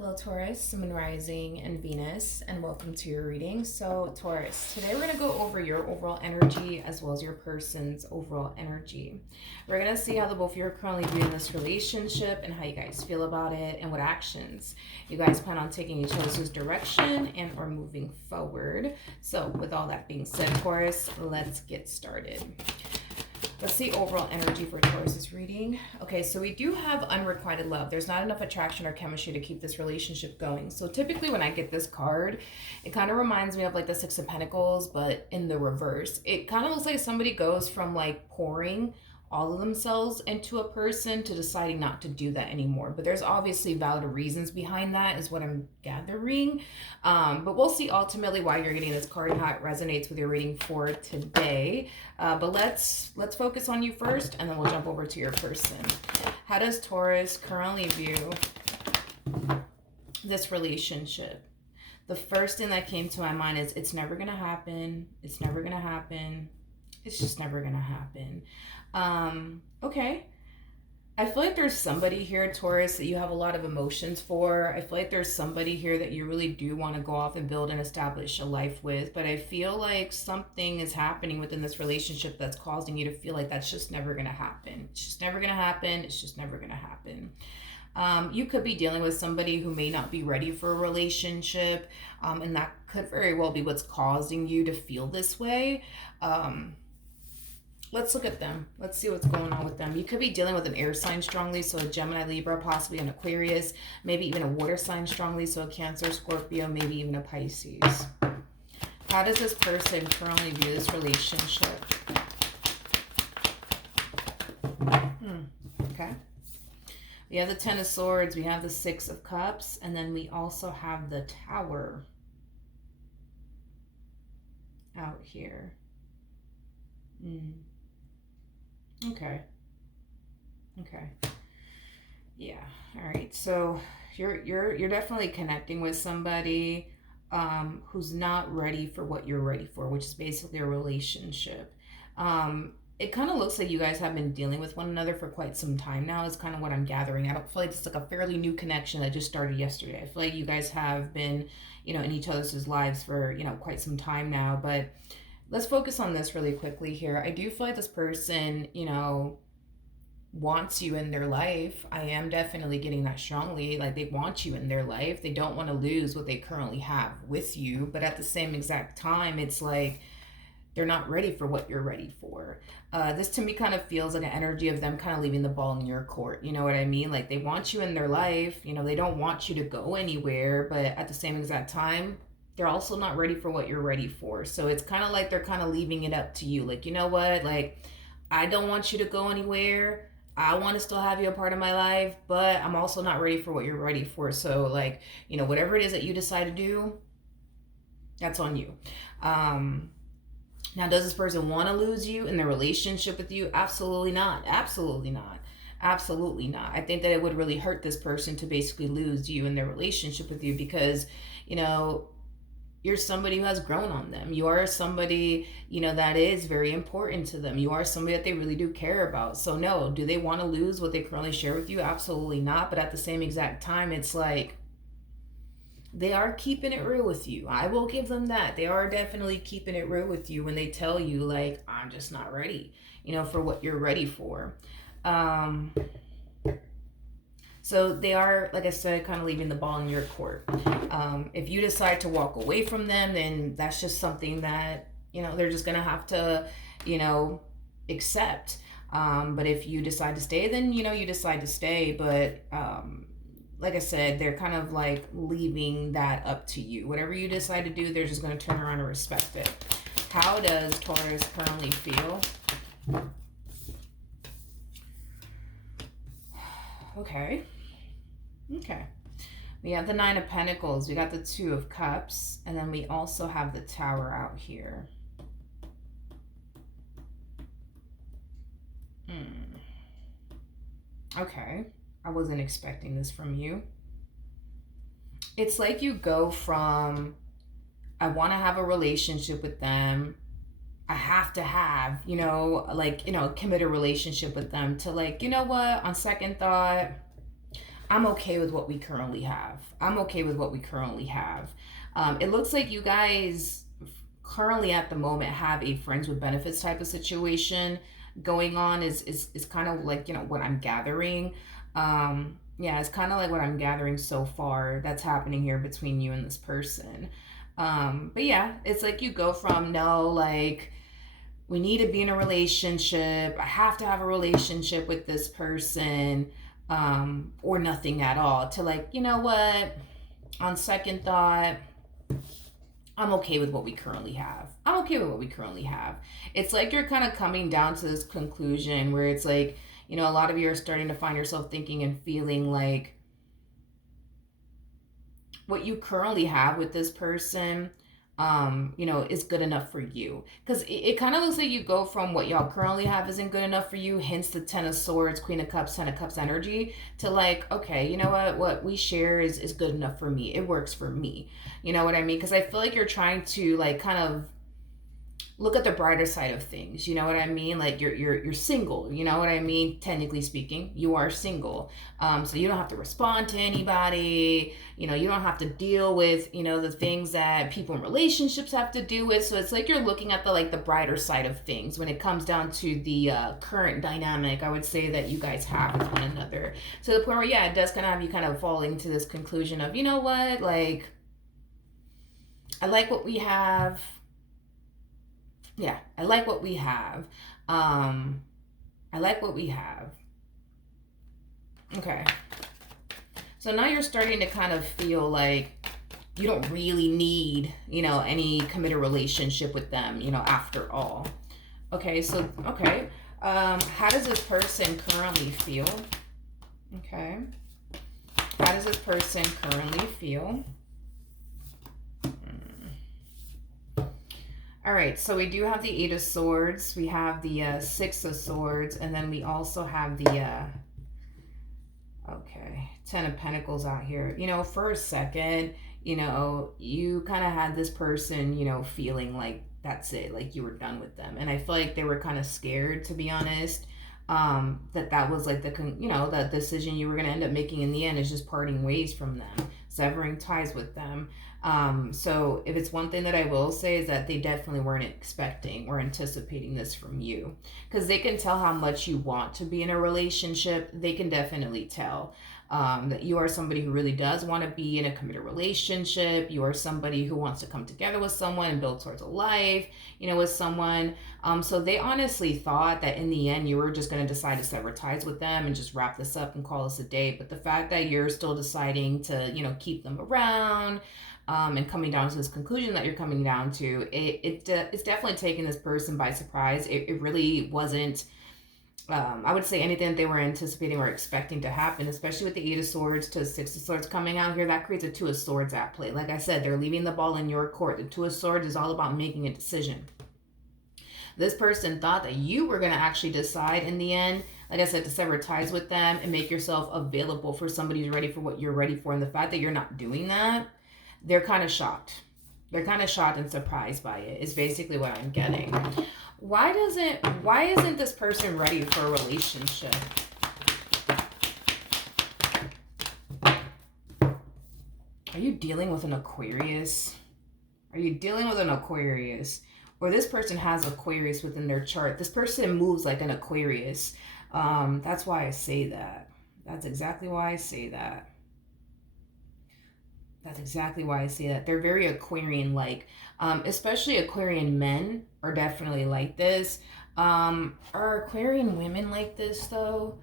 Hello, Taurus, Moon Rising, and Venus, and welcome to your reading. So, Taurus, today we're going to go over your overall energy as well as your person's overall energy. We're going to see how the both of you are currently viewing this relationship and how you guys feel about it and what actions you guys plan on taking each other's direction and or moving forward. So, with all that being said, Taurus, let's get started. Let's see overall energy for Taurus's reading. Okay, so we do have unrequited love. There's not enough attraction or chemistry to keep this relationship going. So typically when I get this card, it kind of reminds me of like the Six of Pentacles, but in the reverse. It kind of looks like somebody goes from like pouring all of themselves into a person to deciding not to do that anymore. But there's obviously valid reasons behind that is what I'm gathering. But we'll see ultimately why you're getting this card and how it resonates with your reading for today. But let's focus on you first, and then we'll jump over to your person. How does Taurus currently view this relationship? The first thing that came to my mind is it's never going to happen. It's never going to happen. It's just never going to happen. Okay. I feel like there's somebody here, Taurus, that you have a lot of emotions for. I feel like there's somebody here that you really do want to go off and build and establish a life with. But I feel like something is happening within this relationship that's causing you to feel like that's just never going to happen. It's just never going to happen. It's just never going to happen. You could be dealing with somebody who may not be ready for a relationship. And that could very well be what's causing you to feel this way. Let's look at them. Let's see what's going on with them. You could be dealing with an air sign strongly, so a Gemini, Libra, possibly an Aquarius, maybe even a water sign strongly, so a Cancer, Scorpio, maybe even a Pisces. How does this person currently view this relationship? Okay. We have the Ten of Swords, we have the Six of Cups, and then we also have the Tower out here. Okay. Yeah. All right. So you're definitely connecting with somebody who's not ready for what you're ready for, which is basically a relationship. It kind of looks like you guys have been dealing with one another for quite some time now, is kind of what I'm gathering. I don't feel like it's like a fairly new connection that just started yesterday. I feel like you guys have been, in each other's lives for, quite some time now. But let's focus on this really quickly here. I do feel like this person, wants you in their life. I am definitely getting that strongly. Like they want you in their life. They don't want to lose what they currently have with you. But at the same exact time, it's like they're not ready for what you're ready for. This to me kind of feels like an energy of them kind of leaving the ball in your court. You know what I mean? Like they want you in their life. They don't want you to go anywhere. But at the same exact time, they're also not ready for what you're ready for. So it's kind of like they're kind of leaving it up to you. Like, you know what? Like, I don't want you to go anywhere. I want to still have you a part of my life, but I'm also not ready for what you're ready for. So like, whatever it is that you decide to do, that's on you. Now, does this person want to lose you in their relationship with you? Absolutely not. Absolutely not. Absolutely not. I think that it would really hurt this person to basically lose you in their relationship with you because, you're somebody who has grown on them. You are somebody, that is very important to them. You are somebody that they really do care about. So no, do they want to lose what they currently share with you? Absolutely not. But at the same exact time, it's like they are keeping it real with you. I will give them that. They are definitely keeping it real with you when they tell you like, I'm just not ready, for what you're ready for. So they are, like I said, kind of leaving the ball in your court. If you decide to walk away from them, then that's just something that, they're just going to have to, accept. But if you decide to stay, then, you decide to stay. But like I said, they're kind of like leaving that up to you. Whatever you decide to do, they're just going to turn around and respect it. How does Taurus currently feel? Okay. We have the Nine of Pentacles. We got the Two of Cups. And then we also have the Tower out here. Okay. I wasn't expecting this from you. It's like you go from, I want to have a relationship with them. I have to have, a committed relationship with them to like, you know what, on second thought, I'm okay with what we currently have. I'm okay with what we currently have. It looks like you guys currently at the moment have a friends with benefits type of situation going on. Is kind of like, what I'm gathering. Yeah, it's kind of like what I'm gathering so far that's happening here between you and this person. But yeah, it's like you go from no, like, we need to be in a relationship, I have to have a relationship with this person, or nothing at all, to like, you know what, on second thought, I'm okay with what we currently have. I'm okay with what we currently have. It's like you're kind of coming down to this conclusion where it's like, a lot of you are starting to find yourself thinking and feeling like what you currently have with this person, is good enough for you. Because it kind of looks like you go from what y'all currently have isn't good enough for you, hence the Ten of Swords, Queen of Cups, Ten of Cups energy, to like, okay, you know what we share is good enough for me. It works for me. You know what I mean? Because I feel like you're trying to like kind of look at the brighter side of things. You know what I mean? Like you're single. You know what I mean? Technically speaking, you are single. So you don't have to respond to anybody. You don't have to deal with the things that people in relationships have to do with. So it's like you're looking at the brighter side of things when it comes down to the current dynamic. I would say that you guys have with one another, to the point where it does kind of have you kind of falling to this conclusion of, you know what, like, I like what we have. Yeah, I like what we have. I like what we have. Okay. So now you're starting to kind of feel like you don't really need, any committed relationship with them, after all. Okay, so, okay. How does this person currently feel? Okay. How does this person currently feel? All right, so we do have the Eight of Swords, we have the Six of Swords, and then we also have the, Ten of Pentacles out here. For a second, you kind of had this person, feeling like that's it, like you were done with them. And I feel like they were kind of scared, to be honest, that was like the decision you were going to end up making in the end is just parting ways from them, severing ties with them. So if it's one thing that I will say is that they definitely weren't expecting or anticipating this from you, because they can tell how much you want to be in a relationship. They can definitely tell that you are somebody who really does want to be in a committed relationship. You are somebody who wants to come together with someone and build towards a life, with someone. So they honestly thought that in the end you were just going to decide to sever ties with them and just wrap this up and call this a day. But the fact that you're still deciding to, keep them around, and coming down to this conclusion that you're coming down to, it's definitely taking this person by surprise. It really wasn't, I would say, anything that they were anticipating or expecting to happen, especially with the Eight of Swords to Six of Swords coming out here. That creates a Two of Swords at play. Like I said, they're leaving the ball in your court. The Two of Swords is all about making a decision. This person thought that you were going to actually decide in the end, like I said, to sever ties with them and make yourself available for somebody who's ready for what you're ready for. And the fact that you're not doing that, they're kind of shocked. They're kind of shocked and surprised by it, is basically what I'm getting. Why isn't this person ready for a relationship? Are you dealing with an Aquarius? Are you dealing with an Aquarius? Or this person has Aquarius within their chart. This person moves like an Aquarius. That's why I say that. That's exactly why I say that. That's exactly why I say that. They're very Aquarian-like. Especially Aquarian men are definitely like this. Are Aquarian women like this, though?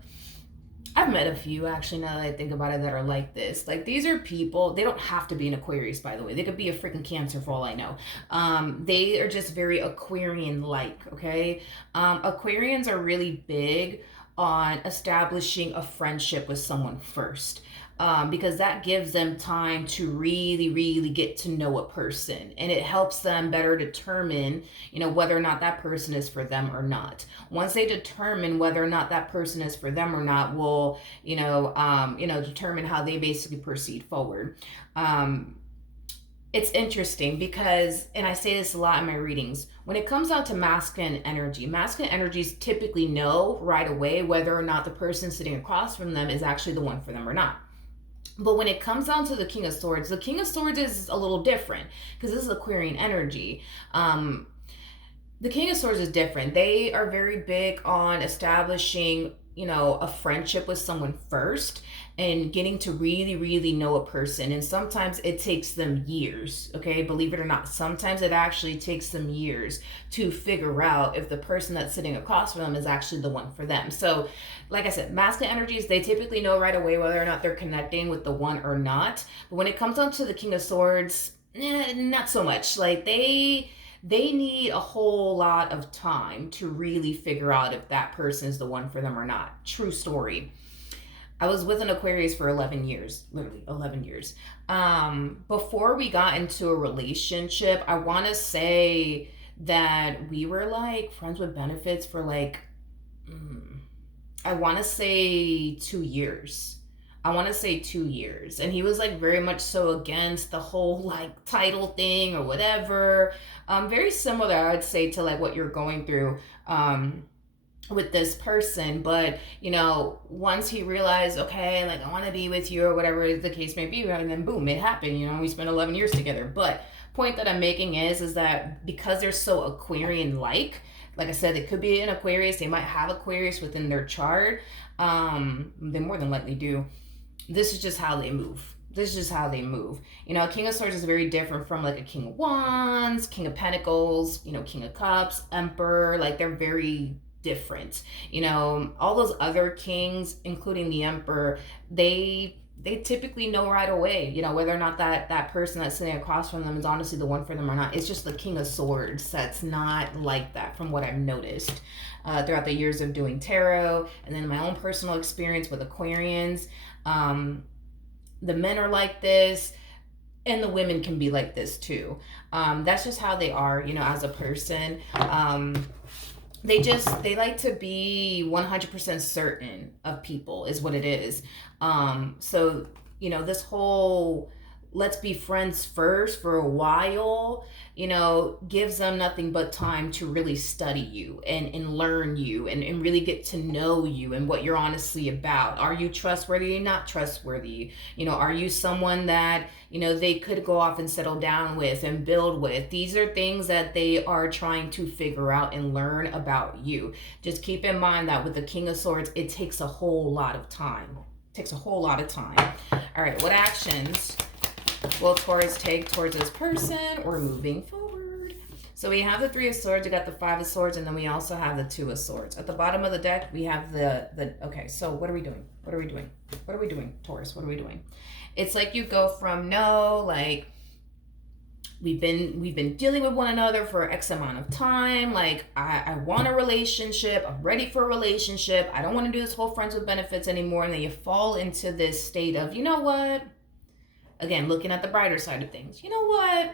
I've met a few, actually, now that I think about it, that are like this. Like, these are people, they don't have to be an Aquarius, by the way. They could be a freaking Cancer for all I know. They are just very Aquarian-like, okay? Aquarians are really big on establishing a friendship with someone first. Because that gives them time to really, really get to know a person, and it helps them better determine, whether or not that person is for them or not. Once they determine whether or not that person is for them or not, will, determine how they basically proceed forward. It's interesting because, and I say this a lot in my readings, when it comes out to masculine energies typically know right away whether or not the person sitting across from them is actually the one for them or not. But when it comes down to the King of Swords, the King of Swords is a little different because this is Aquarian energy. The King of Swords is different. They are very big on establishing, a friendship with someone first and getting to really, really know a person. And sometimes it takes them years, okay? Believe it or not, sometimes it actually takes them years to figure out if the person that's sitting across from them is actually the one for them. So, like I said, masculine energies, they typically know right away whether or not they're connecting with the one or not. But when it comes down to the King of Swords, not so much. Like they need a whole lot of time to really figure out if that person is the one for them or not. True story. I was with an Aquarius for 11 years, literally 11 years. Before we got into a relationship, I want to say that we were like friends with benefits for like, I want to say 2 years. I want to say 2 years. And he was like very much so against the whole like title thing or whatever. Very similar, I'd say, to like what you're going through with this person. But, once he realized, okay, like I want to be with you or whatever the case may be, and then boom, it happened. We spent 11 years together. But point that I'm making is that because they're so Aquarian like I said, it could be an Aquarius. They might have Aquarius within their chart. They more than likely do. This is just how they move. This is just how they move. King of Swords is very different from like a King of Wands, King of Pentacles, King of Cups, Emperor. Like they're very different. All those other kings, including the Emperor, they typically know right away, whether or not that person that's sitting across from them is honestly the one for them or not. It's just the King of Swords that's not like that, from what I've noticed throughout the years of doing tarot, and then my own personal experience with Aquarians. The men are like this, and the women can be like this too. That's just how they are, as a person. They like to be 100% certain of people is what it is. So this whole let's be friends first for a while, gives them nothing but time to really study you and learn you and really get to know you and what you're honestly about. Are you trustworthy or not trustworthy? Are you someone that, they could go off and settle down with and build with? These are things that they are trying to figure out and learn about you. Just keep in mind that with the King of Swords, it takes a whole lot of time. All right, what actions will Taurus take towards this person or moving forward? So we have the Three of Swords, we got the Five of Swords, and then we also have the Two of Swords. At the bottom of the deck, we have okay, so what are we doing? Taurus? What are we doing? It's like you go from like we've been dealing with one another for X amount of time. Like I want a relationship. I'm ready for a relationship. I don't want to do this whole friends with benefits anymore. And then you fall into this state of, what? Again, looking at the brighter side of things. I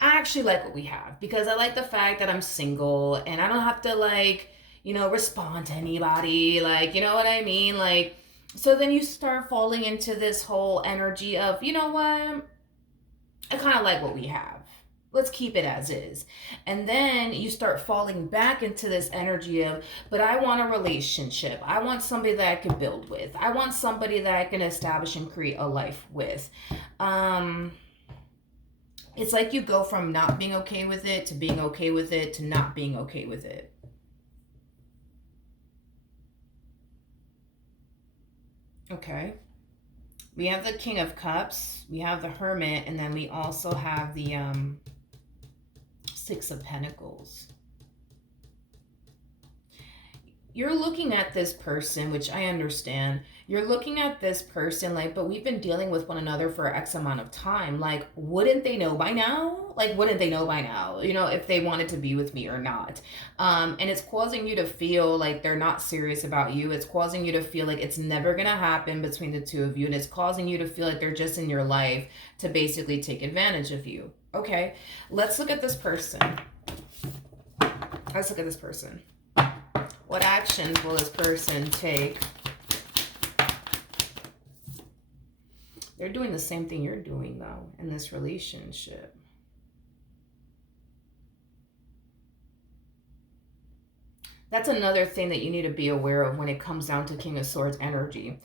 actually like what we have because I like the fact that I'm single and I don't have to respond to anybody. Like, you know what I mean? Like, so then you start falling into this whole energy of, what? I kind of like what we have. Let's keep it as is. And then you start falling back into this energy of, but I want a relationship. I want somebody that I can build with. I want somebody that I can establish and create a life with. It's like you go from not being okay with it to being okay with it to not being okay with it. Okay. We have the King of Cups, we have the Hermit, and then we also have the Six of Pentacles. You're looking at this person, which I understand. You're looking at this person but we've been dealing with one another for X amount of time. Like, wouldn't they know by now? If they wanted to be with me or not. And it's causing you to feel like they're not serious about you. It's causing you to feel like it's never going to happen between the two of you. And it's causing you to feel like they're just in your life to basically take advantage of you. Okay, let's look at this person. What actions will this person take? They're doing the same thing you're doing, though, in this relationship. That's another thing that you need to be aware of when it comes down to King of Swords energy.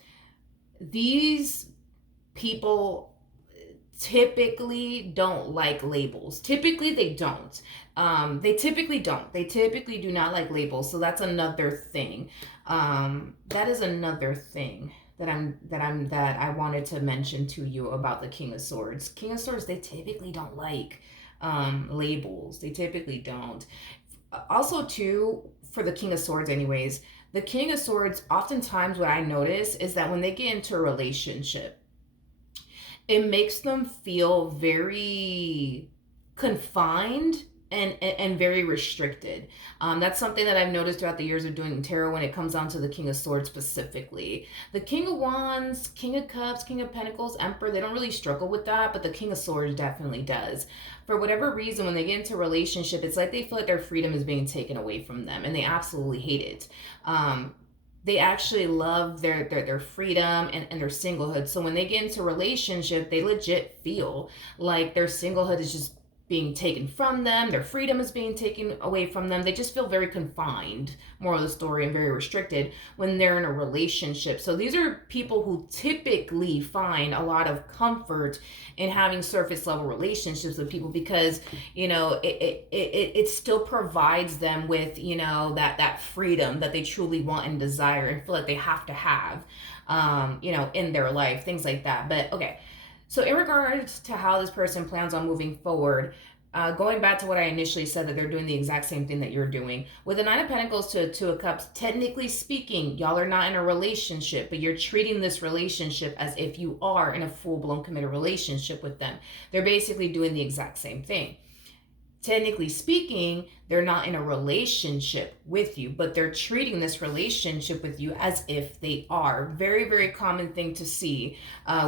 these people typically don't like labels. Typically they don't. They typically don't. They typically do not like labels. So that's another thing. That is another thing that I wanted to mention to you about the King of Swords. King of Swords, they typically don't like labels. They typically don't. Also, too, for the King of Swords, anyways, the King of Swords, oftentimes what I notice is that when they get into a relationship, it makes them feel very confined and very restricted. That's something that I've noticed throughout the years of doing tarot when it comes down to the King of Swords specifically. The King of Wands, King of Cups, King of Pentacles, Emperor, they don't really struggle with that, but the King of Swords definitely does. For whatever reason, when they get into a relationship, it's like they feel like their freedom is being taken away from them, and they absolutely hate it. They actually love their freedom and their singlehood. So when they get into a relationship, they legit feel like their singlehood is just being taken from them, their freedom is being taken away from them. They just feel very confined, more of the story, and very restricted when they're in a relationship. So these are people who typically find a lot of comfort in having surface level relationships with people because, you know, it still provides them with, you know, that freedom that they truly want and desire and feel like they have to have, you know, in their life, things like that. But okay. So in regards to how this person plans on moving forward, going back to what I initially said, that they're doing the exact same thing that you're doing. With the Nine of Pentacles to Two of Cups, technically speaking, y'all are not in a relationship, but you're treating this relationship as if you are in a full-blown committed relationship with them. They're basically doing the exact same thing. Technically speaking, they're not in a relationship with you, but they're treating this relationship with you as if they are. Very, very common thing to see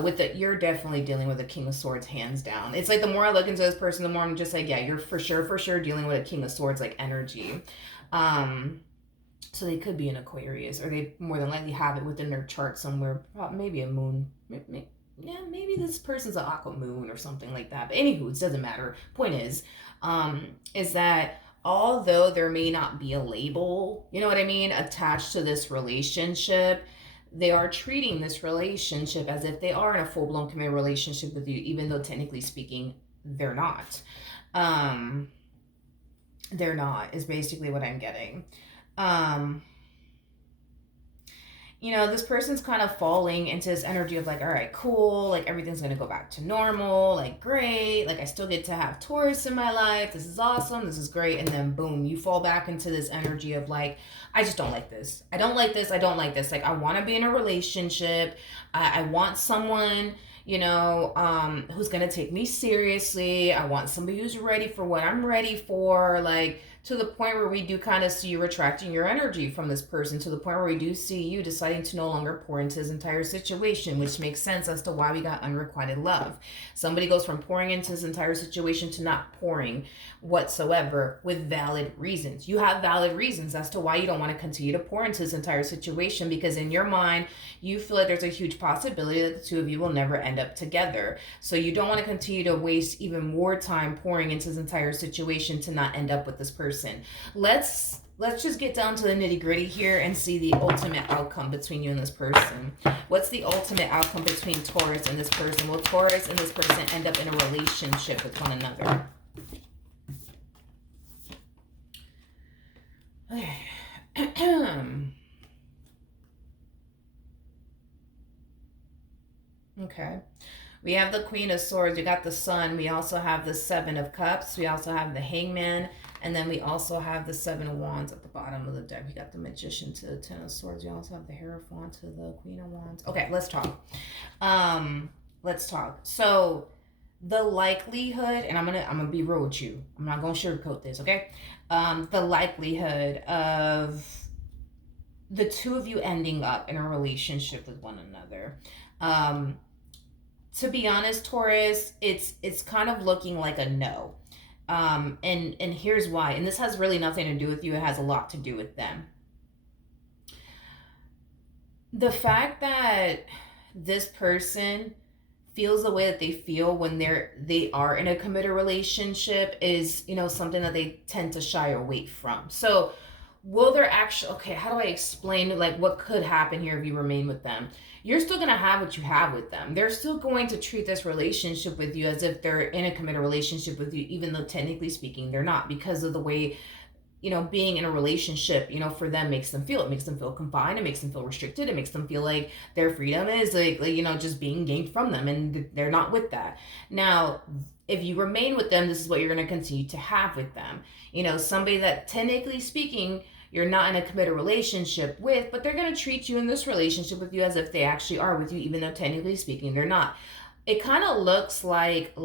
with it. You're definitely dealing with a King of Swords, hands down. It's like the more I look into this person, the more I'm just like, yeah, you're for sure dealing with a King of Swords like energy. So they could be an Aquarius, or they more than likely have it within their chart somewhere, maybe a moon, maybe this person's an aqua moon or something like that. But anywho, it doesn't matter. Point is that although there may not be a label, you know what I mean, attached to this relationship, they are treating this relationship as if they are in a full-blown committed relationship with you, even though technically speaking, they're not. They're not, is basically what I'm getting. You know, this person's kind of falling into this energy of like, all right, cool, like everything's gonna go back to normal, like great, like I still get to have Taurus in my life, this is awesome, this is great, and then boom, you fall back into this energy of like, I just don't like this. I don't like this, I don't like this. Like I wanna be in a relationship, I want someone, you know, who's gonna take me seriously. I want somebody who's ready for what I'm ready for, like to the point where we do kind of see you retracting your energy from this person, to the point where we do see you deciding to no longer pour into his entire situation, which makes sense as to why we got unrequited love. Somebody goes from pouring into his entire situation to not pouring whatsoever with valid reasons. You have valid reasons as to why you don't want to continue to pour into his entire situation, because in your mind, you feel like there's a huge possibility that the two of you will never end up together. So you don't want to continue to waste even more time pouring into his entire situation to not end up with this person. Let's just get down to the nitty-gritty here and see the ultimate outcome between you and this person. What's the ultimate outcome between Taurus and this person? Will Taurus and this person end up in a relationship with one another? Okay. Okay. We have the Queen of Swords, we got the Sun, we also have the Seven of Cups, we also have the Hangman, and then we also have the Seven of Wands at the bottom of the deck. We got the Magician to the Ten of Swords. We also have the Hierophant to the Queen of Wands. Okay, let's talk. Let's talk. So the likelihood, and I'm gonna be real with you. I'm not gonna sugarcoat this, okay? The likelihood of the two of you ending up in a relationship with one another. To be honest, Taurus, it's kind of looking like a no. And here's why. And this has really nothing to do with you. It has a lot to do with them. The fact that this person feels the way that they feel when they are in a committed relationship is, you know, something that they tend to shy away from. So will there actually, okay, how do I explain like what could happen here if you remain with them? You're still going to have what you have with them. They're still going to treat this relationship with you as if they're in a committed relationship with you, even though technically speaking they're not, because of the way, being in a relationship, for them makes them feel. It makes them feel confined. It makes them feel restricted. It makes them feel like their freedom is like just being gained from them, and they're not with that. Now, if you remain with them, this is what you're going to continue to have with them. Somebody that technically speaking you're not in a committed relationship with, but they're going to treat you in this relationship with you as if they actually are with you, even though technically speaking they're not. It kind of looks like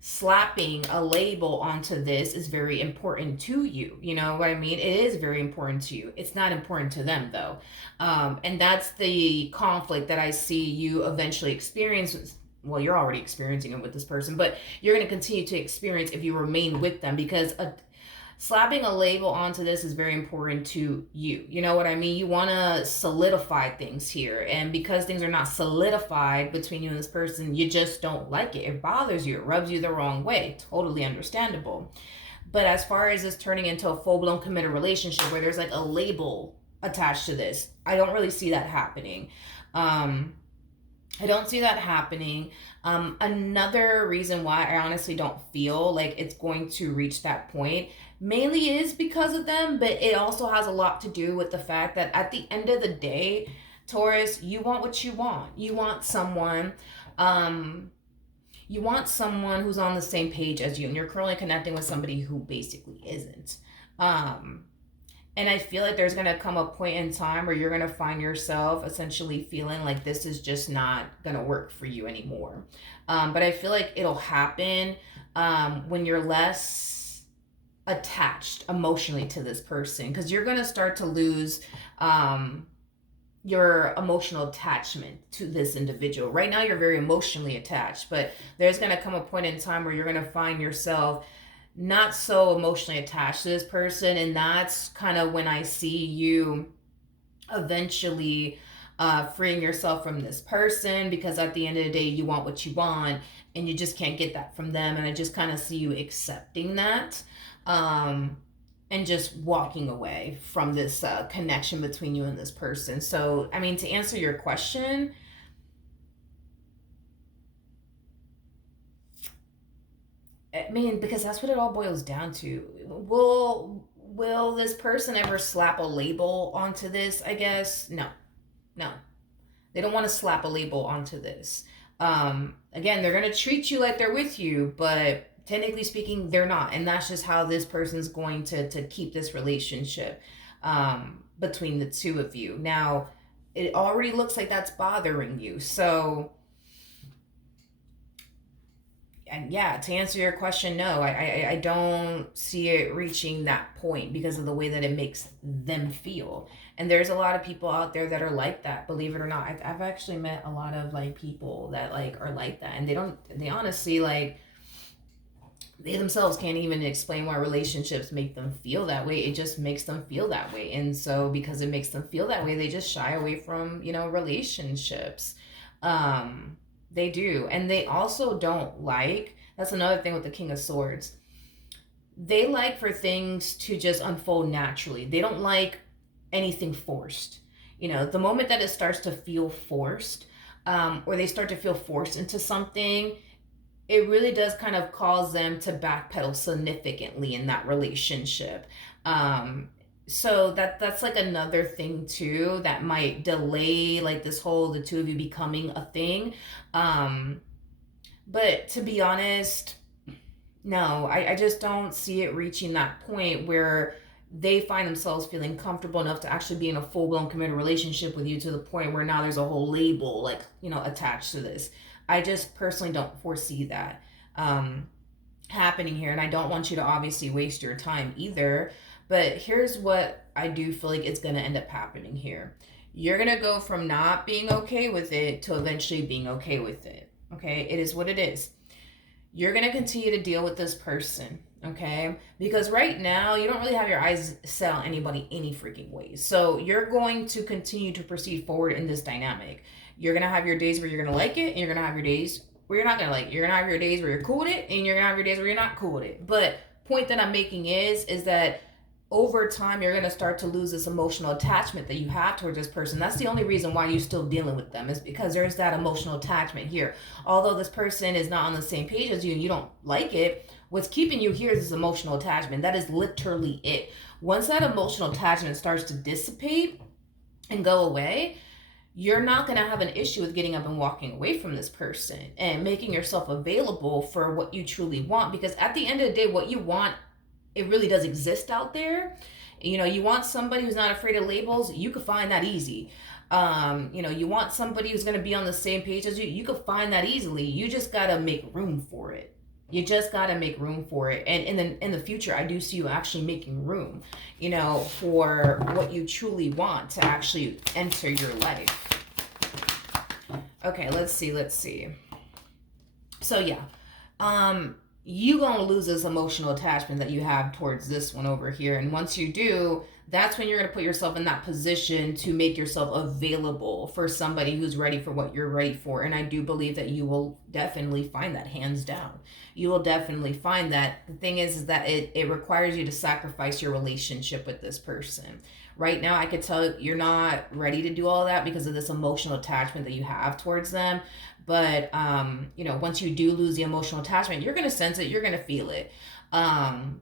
slapping a label onto this is very important to you. You know what I mean? It is very important to you. It's not important to them though. And that's the conflict that I see you eventually experience. Well, you're already experiencing it with this person, but you're going to continue to experience if you remain with them, because slapping a label onto this is very important to you. You know what I mean? You want to solidify things here. And because things are not solidified between you and this person, you just don't like it. It bothers you. It rubs you the wrong way. Totally understandable. But as far as this turning into a full-blown committed relationship where there's like a label attached to this, I don't really see that happening. I don't see that happening. Another reason why I honestly don't feel like it's going to reach that point mainly is because of them, but it also has a lot to do with the fact that at the end of the day, Taurus, you want what you want. You want someone who's on the same page as you, and you're currently connecting with somebody who basically isn't. And I feel like there's going to come a point in time where you're going to find yourself essentially feeling like this is just not going to work for you anymore. But I feel like it'll happen when you're less attached emotionally to this person, because you're going to start to lose your emotional attachment to this individual. Right now, you're very emotionally attached, but there's going to come a point in time where you're going to find yourself not so emotionally attached to this person, and that's kind of when I see you eventually freeing yourself from this person, because at the end of the day you want what you want and you just can't get that from them. And I just kind of see you accepting that and just walking away from this connection between you and this person. So I mean, to answer your question, I mean, because that's what it all boils down to. Will this person ever slap a label onto this? I guess no, no. They don't want to slap a label onto this. Again, they're gonna treat you like they're with you, but technically speaking, they're not, and that's just how this person's going to keep this relationship between the two of you. Now, it already looks like that's bothering you, so. And yeah, to answer your question, no, I don't see it reaching that point because of the way that it makes them feel. And there's a lot of people out there that are like that, believe it or not. I've actually met a lot of like people that like are like that, and they honestly like, they themselves can't even explain why relationships make them feel that way. It just makes them feel that way. And so because it makes them feel that way, they just shy away from, relationships. They do. And they also don't like, that's another thing with the King of Swords. They like for things to just unfold naturally. They don't like anything forced. The moment that it starts to feel forced, or they start to feel forced into something, it really does kind of cause them to backpedal significantly in that relationship. So that's like another thing too that might delay like this whole the two of you becoming a thing. But to be honest, no, I just don't see it reaching that point where they find themselves feeling comfortable enough to actually be in a full-blown committed relationship with you, to the point where now there's a whole label like attached to this. I just personally don't foresee that happening here, and I don't want you to obviously waste your time either. But here's what I do feel like it's going to end up happening here. You're going to go from not being okay with it to eventually being okay with it. Okay? It is what it is. You're going to continue to deal with this person. Okay? Because right now, you don't really have your eyes set on anybody any freaking ways. So you're going to continue to proceed forward in this dynamic. You're going to have your days where you're going to like it, and you're going to have your days where you're not going to like it. You're going to have your days where you're cool with it, and you're going to have your days where you're not cool with it. But point that I'm making is that over time you're going to start to lose this emotional attachment that you have towards this person. That's the only reason why you're still dealing with them, is because there's that emotional attachment here. Although this person is not on the same page as you and you don't like it, what's keeping you here is this emotional attachment. That is literally it. Once that emotional attachment starts to dissipate and go away, you're not going to have an issue with getting up and walking away from this person and making yourself available for what you truly want. Because at the end of the day, what you want, it really does exist out there. You know, you want somebody who's not afraid of labels, you could find that easy. You know, you want somebody who's going to be on the same page as you, you could find that easily. You just got to make room for it. You just got to make room for it. And in the future, I do see you actually making room, you know, for what you truly want to actually enter your life. Okay, let's see. So yeah, you gonna lose this emotional attachment that you have towards this one over here. And once you do, that's when you're gonna put yourself in that position to make yourself available for somebody who's ready for what you're ready for. And I do believe that you will definitely find that, hands down. You will definitely find that. The thing is that it requires you to sacrifice your relationship with this person. Right now, I could tell you're not ready to do all that because of this emotional attachment that you have towards them. But, you know, once you do lose the emotional attachment, you're going to sense it. You're going to feel it. And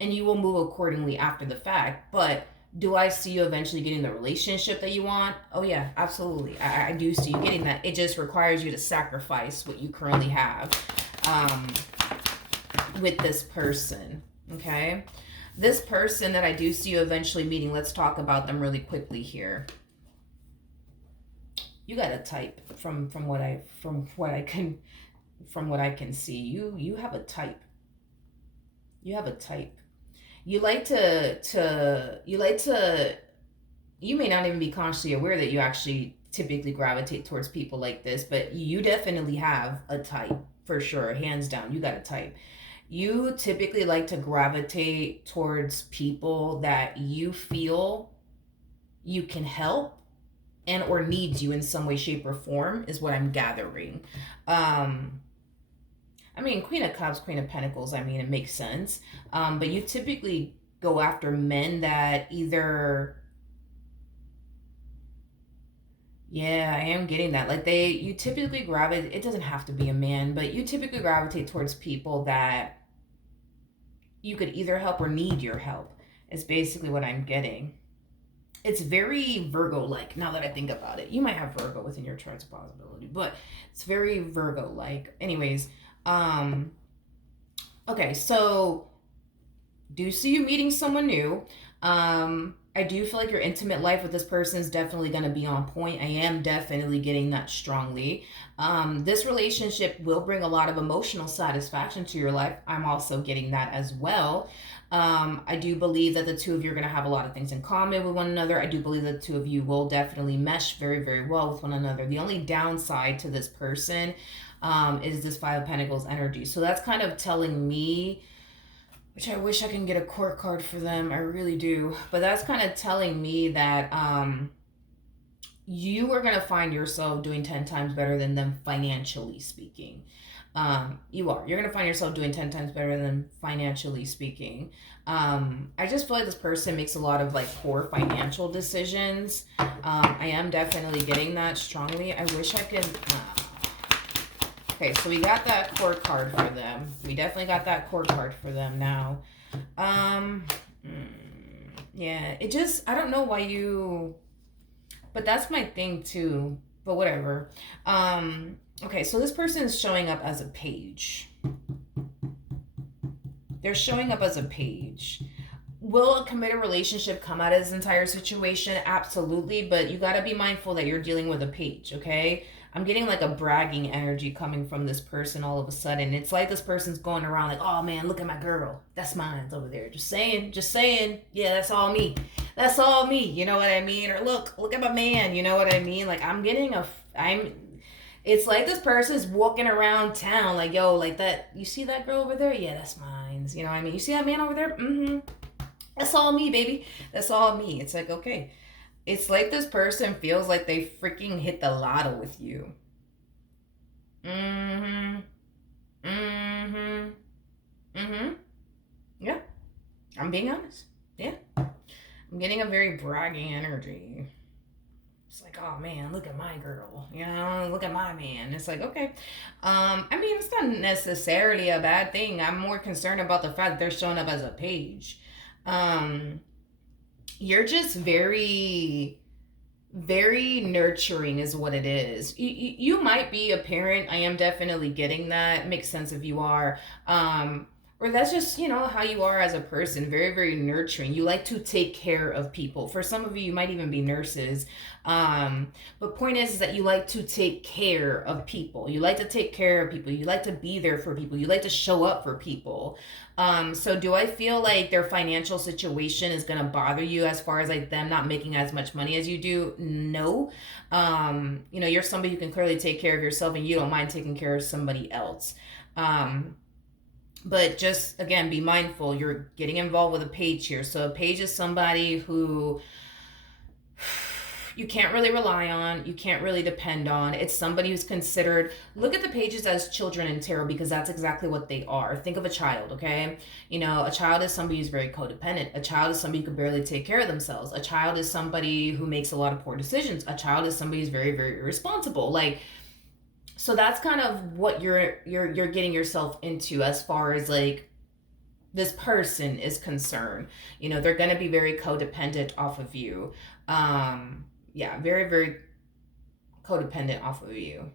you will move accordingly after the fact. But do I see you eventually getting the relationship that you want? Oh, yeah, absolutely. I do see you getting that. It just requires you to sacrifice what you currently have with this person. Okay? This person that I do see you eventually meeting, let's talk about them really quickly here. You got a type from what I can see. You have a type. You have a type. You may not even be consciously aware that you actually typically gravitate towards people like this, but you definitely have a type for sure, hands down. You got a type. You typically like to gravitate towards people that you feel you can help and or needs you in some way, shape, or form, is what I'm gathering. I mean, Queen of Cups, Queen of Pentacles, I mean, it makes sense. But you typically go after men that either... Yeah, I am getting that. Like you typically gravitate, it doesn't have to be a man, but you typically gravitate towards people that you could either help or need your help, is basically what I'm getting. It's very Virgo-like, now that I think about it. You might have Virgo within your chart's possibility, but it's very Virgo-like. Anyways, okay, so do see you meeting someone new. I do feel like your intimate life with this person is definitely going to be on point. I am definitely getting that strongly. This relationship will bring a lot of emotional satisfaction to your life. I'm also getting that as well. I do believe that the two of you are going to have a lot of things in common with one another. I do believe that the two of you will definitely mesh very, very well with one another. The only downside to this person is this Five of Pentacles energy. So that's kind of telling me, which I wish I can get a court card for them. I really do. But that's kind of telling me that you are going to find yourself doing 10 times better than them financially speaking. You are. You're going to find yourself doing 10 times better than financially speaking. I just feel like this person makes a lot of like poor financial decisions. I am definitely getting that strongly. I wish I could... Okay, so we got that court card for them. We definitely got that court card for them now. Yeah, it just... I don't know why you... But that's my thing too. But whatever. Okay, so this person is showing up as a page. They're showing up as a page. Will a committed relationship come out of this entire situation? Absolutely, but you got to be mindful that you're dealing with a page, okay? I'm getting like a bragging energy coming from this person all of a sudden. It's like this person's going around like, oh man, look at my girl. That's mine over there. Just saying. Yeah, that's all me. That's all me. You know what I mean? Or look at my man. You know what I mean? Like it's like this person's walking around town like, yo, like that. You see that girl over there? Yeah, that's mine. You know what I mean? You see that man over there? Mm-hmm. That's all me, baby. That's all me. It's like, okay. It's like this person feels like they freaking hit the lotto with you. Mm-hmm. Mm-hmm. Mm-hmm. Yeah. I'm being honest. Yeah. I'm getting a very bragging energy. It's like, oh man, look at my girl, look at my man. It's like, okay. I mean, it's not necessarily a bad thing. I'm more concerned about the fact they're showing up as a page. Um, you're just very nurturing is what it is. You might be a parent. I am definitely getting that. Makes sense if you are. Or that's just, how you are as a person. Very, very nurturing. You like to take care of people. For some of you, you might even be nurses. But point is that you like to take care of people. You like to take care of people. You like to be there for people. You like to show up for people. So do I feel like their financial situation is going to bother you as far as like them not making as much money as you do? No. You're somebody who can clearly take care of yourself and you don't mind taking care of somebody else. But just again, be mindful. You're getting involved with a page here. So a page is somebody who you can't really rely on, you can't really depend on. It's somebody who's considered, look at the pages as children in tarot because that's exactly what they are. Think of a child, okay? A child is somebody who's very codependent. A child is somebody who can barely take care of themselves. A child is somebody who makes a lot of poor decisions. A child is somebody who's very, very irresponsible. So that's kind of what you're getting yourself into as far as like this person is concerned. They're going to be very codependent off of you. Very, very codependent off of you.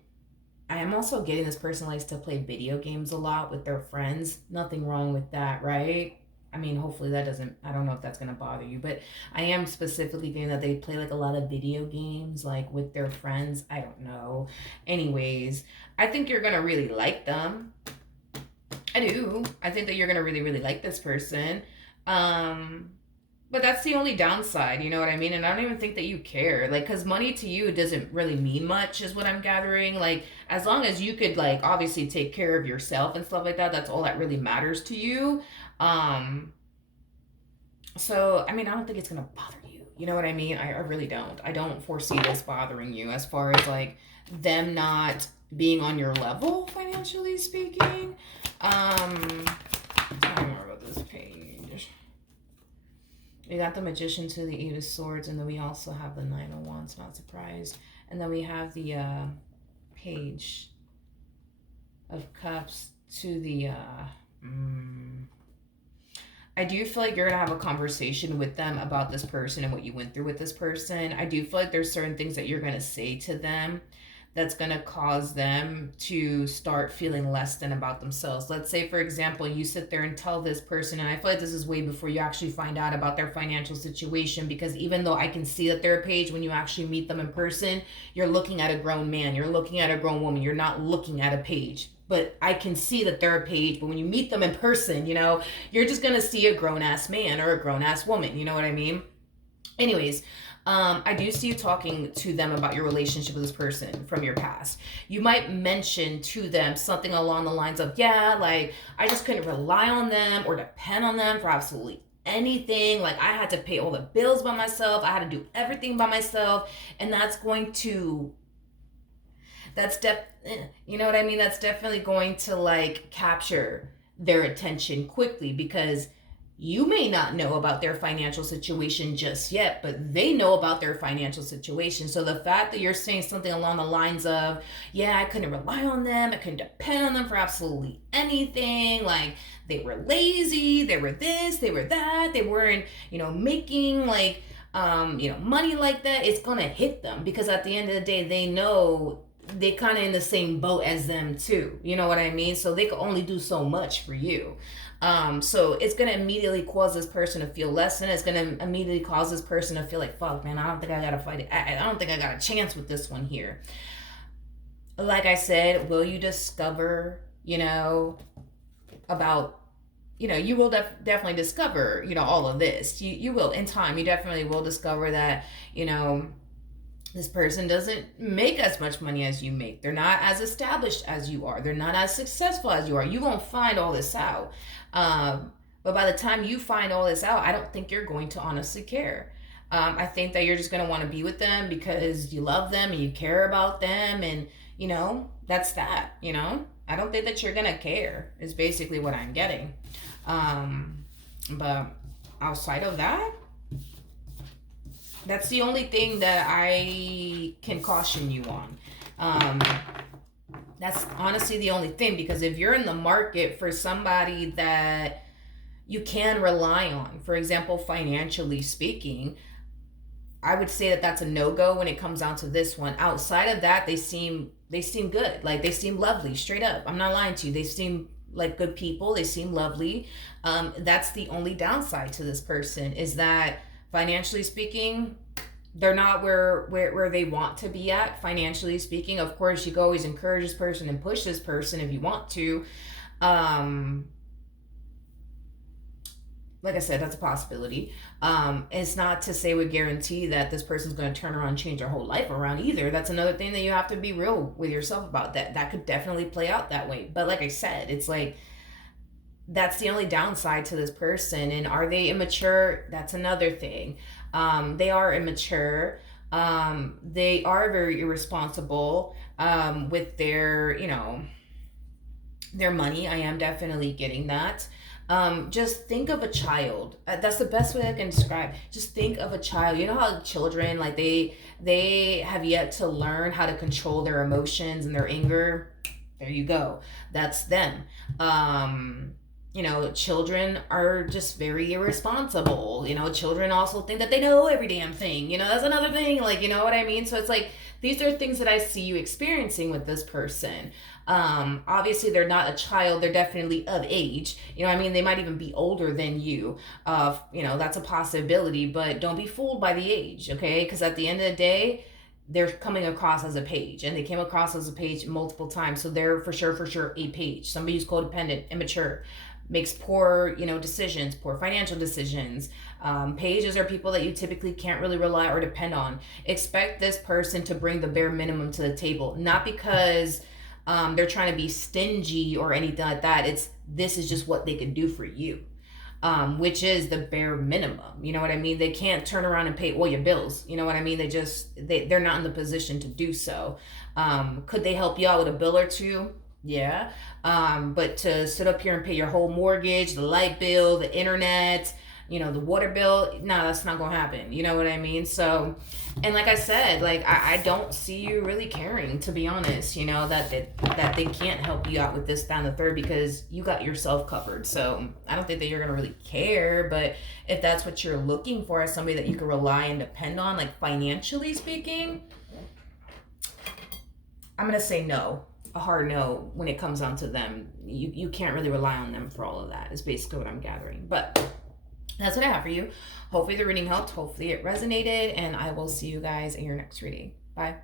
I am also getting this person likes to play video games a lot with their friends. Nothing wrong with that, right? I mean, hopefully that doesn't, I don't know if that's going to bother you, but I am specifically getting that they play like a lot of video games, like with their friends. I don't know. Anyways, I think you're going to really like them. I do. I think that you're going to really, really like this person. But that's the only downside, you know what I mean? And I don't even think that you care. Like, because money to you doesn't really mean much is what I'm gathering. Like, as long as you could, like, obviously take care of yourself and stuff like that, that's all that really matters to you. So, I mean, I don't think it's going to bother you. You know what I mean? I really don't. I don't foresee this bothering you as far as, like, them not being on your level, financially speaking. Tell me more about this page. We got the Magician to the Eight of Swords, and then we also have the Nine of Wands, not surprised. And then we have the Page of Cups to the... I do feel like you're going to have a conversation with them about this person and what you went through with this person. I do feel like there's certain things that you're going to say to them that's going to cause them to start feeling less than about themselves. Let's say, for example, you sit there and tell this person, and I feel like this is way before you actually find out about their financial situation, because even though I can see that they're a page, when you actually meet them in person, you're looking at a grown man, you're looking at a grown woman, you're not looking at a page. But I can see that they're a page, but when you meet them in person, you're just going to see a grown-ass man or a grown-ass woman, you know what I mean? Anyways, I do see you talking to them about your relationship with this person from your past. You might mention to them something along the lines of, I just couldn't rely on them or depend on them for absolutely anything. Like, I had to pay all the bills by myself. I had to do everything by myself. And that's going to, you know what I mean? That's definitely going to, like, capture their attention quickly, because you may not know about their financial situation just yet, but they know about their financial situation. So the fact that you're saying something along the lines of, I couldn't rely on them, I couldn't depend on them for absolutely anything, like they were lazy, they were this, they were that, they weren't, making like, money like that, it's gonna hit them, because at the end of the day, they know they kind of in the same boat as them too. You know what I mean? So they can only do so much for you. So it's going to immediately cause this person to feel less than. It's going to immediately cause this person to feel like, fuck, man, I don't think I got to fight it. I don't think I got a chance with this one here. Like I said, will you discover, about, you will definitely discover, all of this. You will, in time, you definitely will discover that, this person doesn't make as much money as you make. They're not as established as you are. They're not as successful as you are. You won't find all this out. But by the time you find all this out, I don't think you're going to honestly care. I think that you're just going to want to be with them because you love them and you care about them. And, that's that, I don't think that you're going to care is basically what I'm getting. But outside of that, That's the only thing that I can caution you on. Um, that's honestly the only thing, because if you're in the market for somebody that you can rely on, for example, financially speaking, I would say that that's a no-go when it comes down to this one. Outside of that, they seem good. Like, they seem lovely, straight up. I'm not lying to you. They seem like good people. They seem lovely. That's the only downside to this person, is that financially speaking, they're not where they want to be at, financially speaking. Of course, you can always encourage this person and push this person if you want to. Um, like I said, that's a possibility. It's not to say with guarantee that this person's going to turn around and change their whole life around either. That's another thing that you have to be real with yourself about. That could definitely play out that way. But like I said, it's like, that's the only downside to this person. And are they immature? That's another thing. They are immature. They are very irresponsible with their money. I am definitely getting that. Just think of a child. That's the best way I can describe. Just think of a child. You know how children, like, they have yet to learn how to control their emotions and their anger. There you go. That's them. Children are just very irresponsible. Children also think that they know every damn thing. That's another thing. Like, you know what I mean? So it's like, these are things that I see you experiencing with this person. Obviously, they're not a child. They're definitely of age. They might even be older than you. That's a possibility, but don't be fooled by the age, okay? Because at the end of the day, they're coming across as a page, and they came across as a page multiple times. So they're for sure a page. Somebody who's codependent, immature, makes poor, decisions, poor financial decisions. Pages are people that you typically can't really rely or depend on. Expect this person to bring the bare minimum to the table, not because they're trying to be stingy or anything like that. This is just what they can do for you, which is the bare minimum. You know what I mean? They can't turn around and pay all your bills. You know what I mean? They're not in the position to do so. Could they help you out with a bill or two? Yeah. But to sit up here and pay your whole mortgage, the light bill, the internet, the water bill, no, that's not gonna happen. You know what I mean? So, and like I said, like, I don't see you really caring, to be honest, that they can't help you out with this, down the third, because you got yourself covered. So I don't think that you're gonna really care. But if that's what you're looking for, as somebody that you can rely and depend on, like, financially speaking, I'm gonna say no. A hard no when it comes down to them. You can't really rely on them for all of that, is basically what I'm gathering. But that's what I have for you. Hopefully the reading helped. Hopefully it resonated. And I will see you guys in your next reading. Bye.